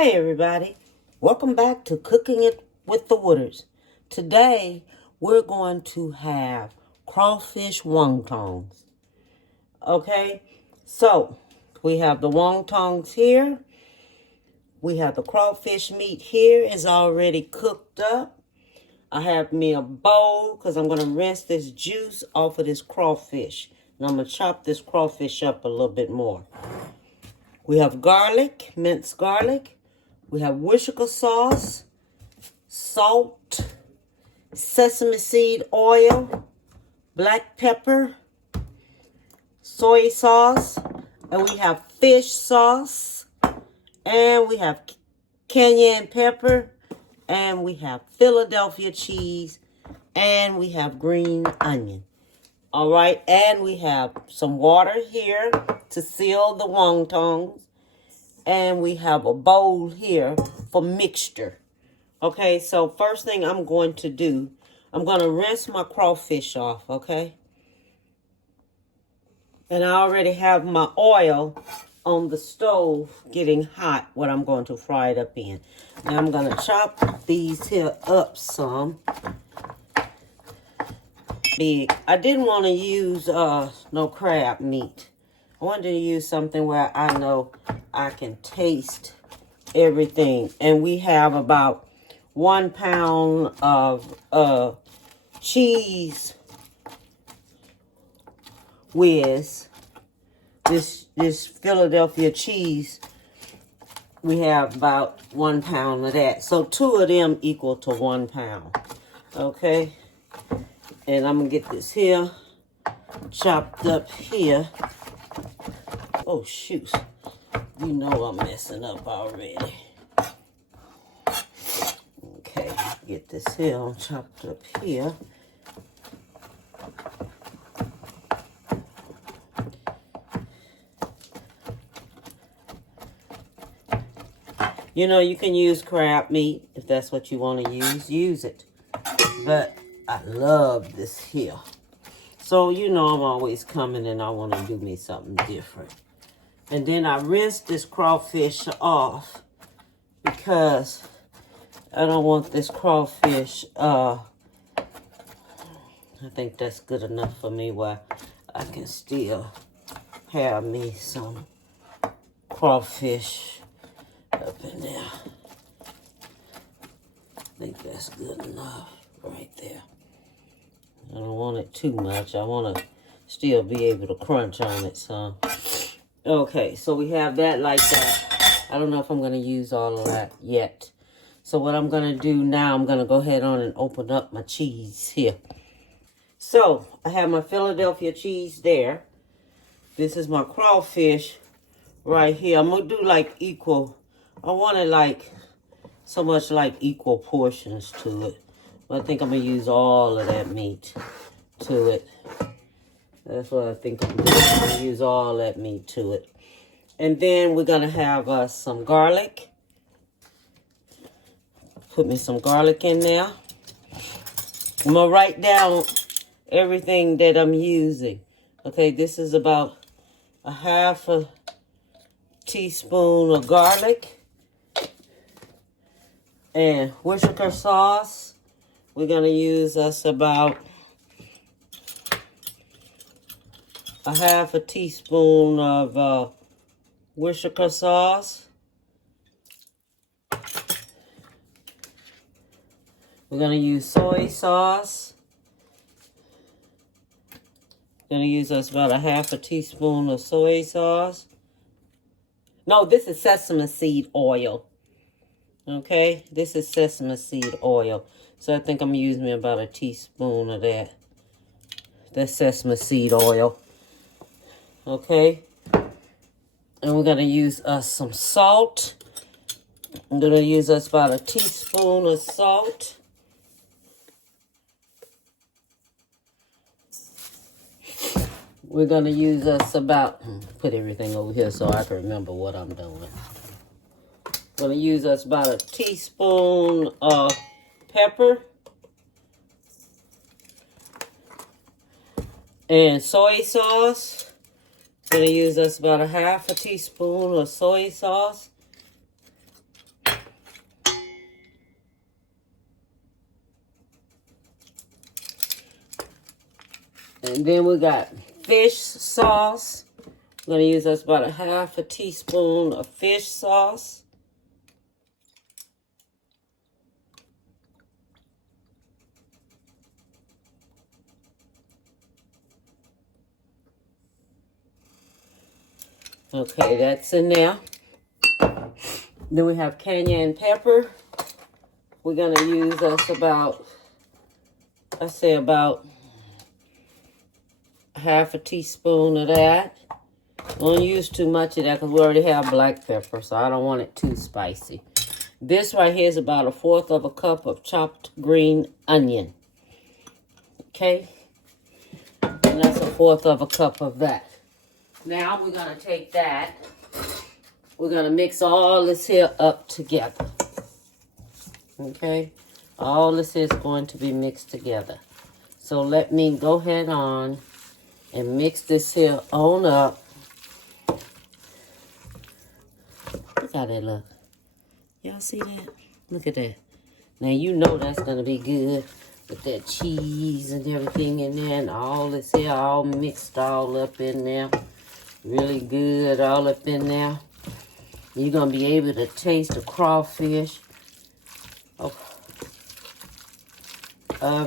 Hi everybody, welcome back to Cooking It with the Woodards. Today we're going to have crawfish wontons. Okay, so we have the wontons here. We have the crawfish meat here. It's already cooked up. I have me a bowl because I'm going to rinse this juice off of this crawfish. And I'm going to chop this crawfish up a little bit more. We have garlic, minced garlic. We have Worcestershire sauce, salt, sesame seed oil, black pepper, soy sauce, and we have fish sauce, and we have cayenne pepper, and we have Philadelphia cheese, and we have green onion. All right, and we have some water here to seal the wontons. And we have a bowl here for mixture. Okay, so first thing I'm going to do, I'm going to rinse my crawfish off, okay? And I already have my oil on the stove getting hot, what I'm going to fry it up in. Now I'm going to chop these here up some. Big. I didn't want to use no crab meat. I wanted to use something where I know I can taste everything. And we have about 1 pound of cheese whiz. This Philadelphia cheese, we have about 1 pound of that. So 2 of them equal to 1 pound. Okay. And I'm going to get this here chopped up here. Oh, shoot. You know I'm messing up already. Okay, get this here chopped up here. You know, you can use crab meat if that's what you want to use it. But I love this here. So, you know, I'm always coming and I want to do me something different. And then I rinse this crawfish off because I don't want this crawfish. I think that's good enough for me where I can still have me some crawfish up in there. I think that's good enough right there. I don't want it too much. I want to still be able to crunch on it some. Okay, so we have that like that. I don't know if I'm going to use all of that yet. So what I'm going to do now, I'm going to go ahead on and open up my cheese here. So I have my Philadelphia cheese there. This is my crawfish right here. I'm going to do like equal. I want it like so much like equal portions to it. But I think I'm going to use all of that meat to it. That's what I think I'm doing. I'm going to use all that meat to it. And then we're going to have some garlic. Put me some garlic in there. I'm going to write down everything that I'm using. Okay, this is about a half a teaspoon of garlic. And Worcestershire sauce. We're going to use us about a half a teaspoon of Worcestershire sauce. We're going to use soy sauce. We're going to use us about a half a teaspoon of soy sauce. No, this is sesame seed oil. Okay, this is sesame seed oil. So I think I'm using about a teaspoon of that. That's sesame seed oil. Okay. And we're going to use some salt. I'm going to use us about a teaspoon of salt. We're going to use us about, put everything over here so I can remember what I'm doing. Going to use us about a teaspoon of pepper. And soy sauce. Going to use us about a half a teaspoon of soy sauce. And then we got fish sauce. I'm going to use us about a half a teaspoon of fish sauce. Okay, that's in there. Then we have cayenne pepper. We're going to use us about, I say about half a teaspoon of that. Don't use too much of that because we already have black pepper, so I don't want it too spicy. This right here is about 1/4 of a cup of chopped green onion. Okay? And that's 1/4 of a cup of that. Now we're going to take that. We're going to mix all this here up together. Okay? All this is going to be mixed together. So let me go ahead on and mix this here on up. Look how that look. Y'all see that? Look at that. Now you know that's going to be good with that cheese and everything in there. And all this here all mixed all up in there. Really good all up in there. You're going to be able to taste the crawfish of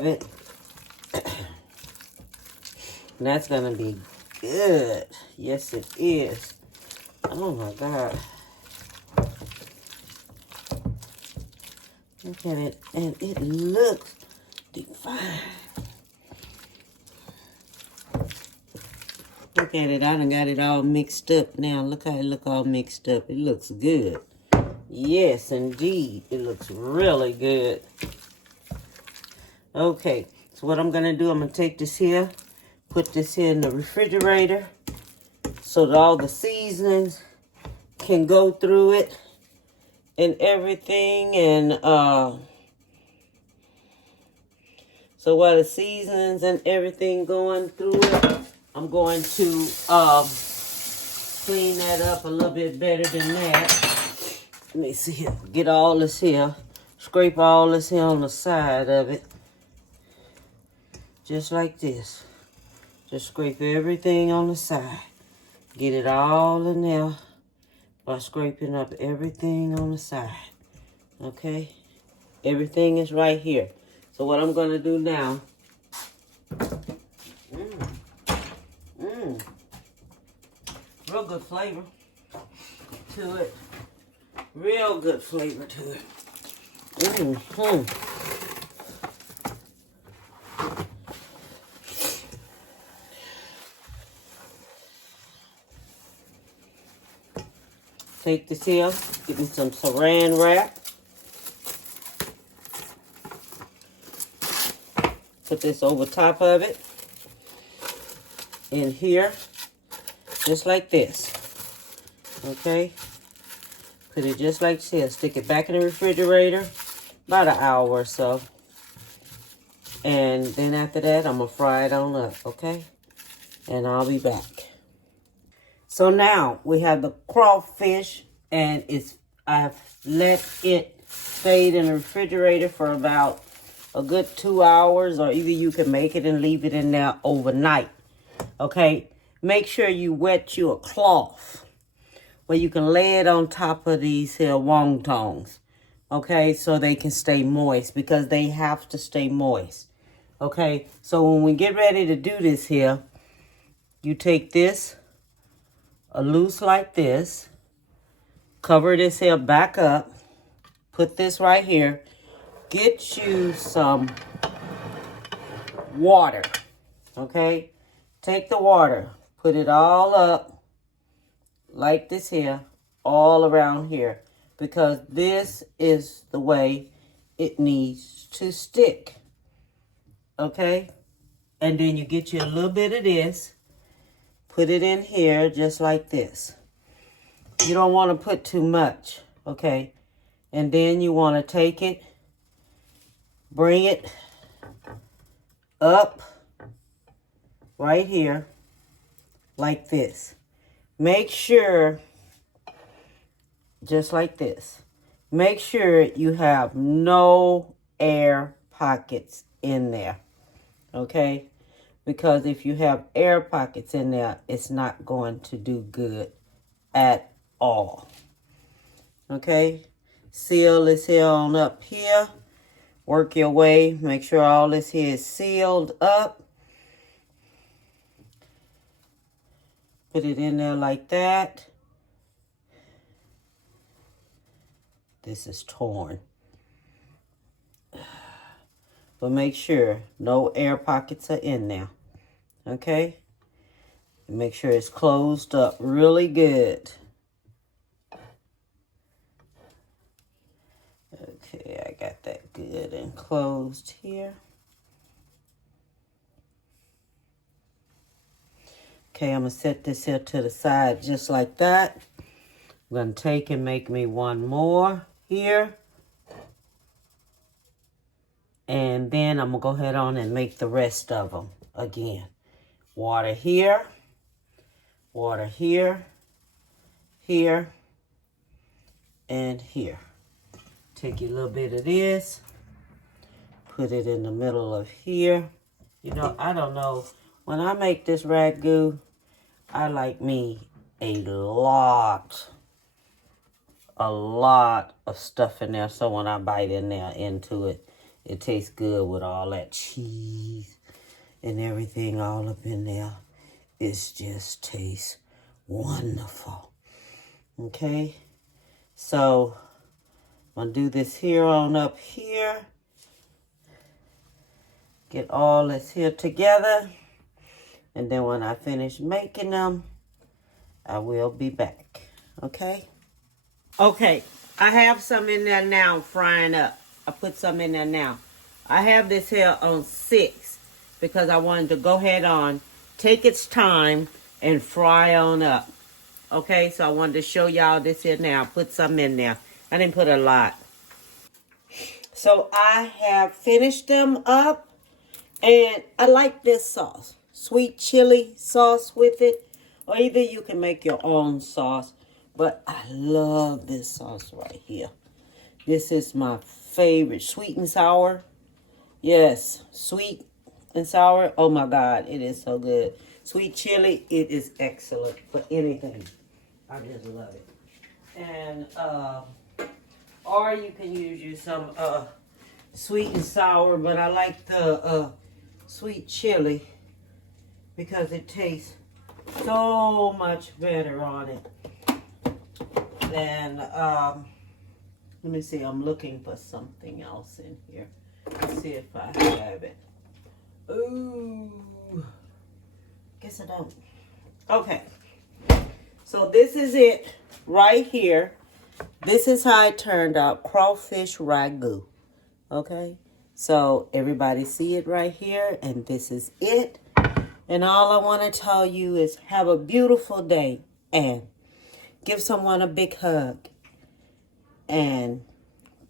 it. And that's going to be good. Yes, it is. Oh, my God. Look at it. And it looks divine. Look at it. I done got it all mixed up now. Look how it look all mixed up. It looks good. Yes, indeed. It looks really good. Okay. So what I'm going to do, I'm going to take this here, put this here in the refrigerator so that all the seasonings can go through it and everything. And so while the seasonings and everything going through it, I'm going to clean that up a little bit better than that. Let me see here. Get all this here. Scrape all this here on the side of it. Just like this. Just scrape everything on the side. Get it all in there by scraping up everything on the side. Okay? Everything is right here. So what I'm going to do now... Real good flavor to it. Real good flavor to it. Take this here. Give me some saran wrap. Put this over top of it. In here. Just like this. Okay? Put it just like this. Stick it back in the refrigerator. About an hour or so. And then after that, I'm going to fry it on up. Okay? And I'll be back. So now, we have the crawfish. And I've let it stay in the refrigerator for about a good 2 hours. Or either you can make it and leave it in there overnight. Okay? Make sure you wet you a cloth where you can lay it on top of these here wontongs. Okay, so they can stay moist because they have to stay moist. Okay, so when we get ready to do this here, you take this, a loose like this, cover this here back up, put this right here, get you some water. Okay, take the water. Put it all up like this here, all around here, because this is the way it needs to stick. Okay? And then you get you a little bit of this, put it in here just like this. You don't want to put too much, okay? And then you want to take it, bring it up right here. Like this. Make sure, just like this, make sure you have no air pockets in there. Okay? because if you have air pockets in there, it's not going to do good at all. Okay, seal this here on up here. Work your way. Make sure all this here is sealed up. Put it in there like that. This is torn. But make sure no air pockets are in there. Okay? And make sure it's closed up really good. Okay, I got that good and closed here. Okay, I'm going to set this here to the side just like that. I'm going to take and make me one more here. And then I'm going to go ahead on and make the rest of them again. Water here, here, and here. Take a little bit of this, put it in the middle of here. You know, I don't know. When I make this ragu, I like me a lot of stuff in there. So when I bite in there into it, it tastes good with all that cheese and everything all up in there. It just tastes wonderful. Okay, so I'm going to do this here on up here. Get all this here together. And then when I finish making them, I will be back. Okay? Okay, I have some in there now frying up. I put some in there now. I have this here on 6 because I wanted to go ahead on, take its time, and fry on up. Okay, so I wanted to show y'all this here now. Put some in there. I didn't put a lot. So I have finished them up, and I like this sauce. Sweet chili sauce with it, or either you can make your own sauce, but I love this sauce right here. This is my favorite. Sweet and sour. Yes, sweet and sour. Oh my God, it is so good. Sweet chili, it is excellent for anything. I just love it. And or you can use you some sweet and sour, but I like the sweet chili because it tastes so much better on it than let me see, I'm looking for something else in here. Let's see if I have it. Ooh, guess I don't. Okay, so this is it right here. This is how it turned out. Crawfish ragu. Okay, so everybody see it right here, and this is it. And all I want to tell you is have a beautiful day and give someone a big hug. And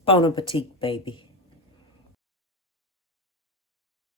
bon appetit, baby.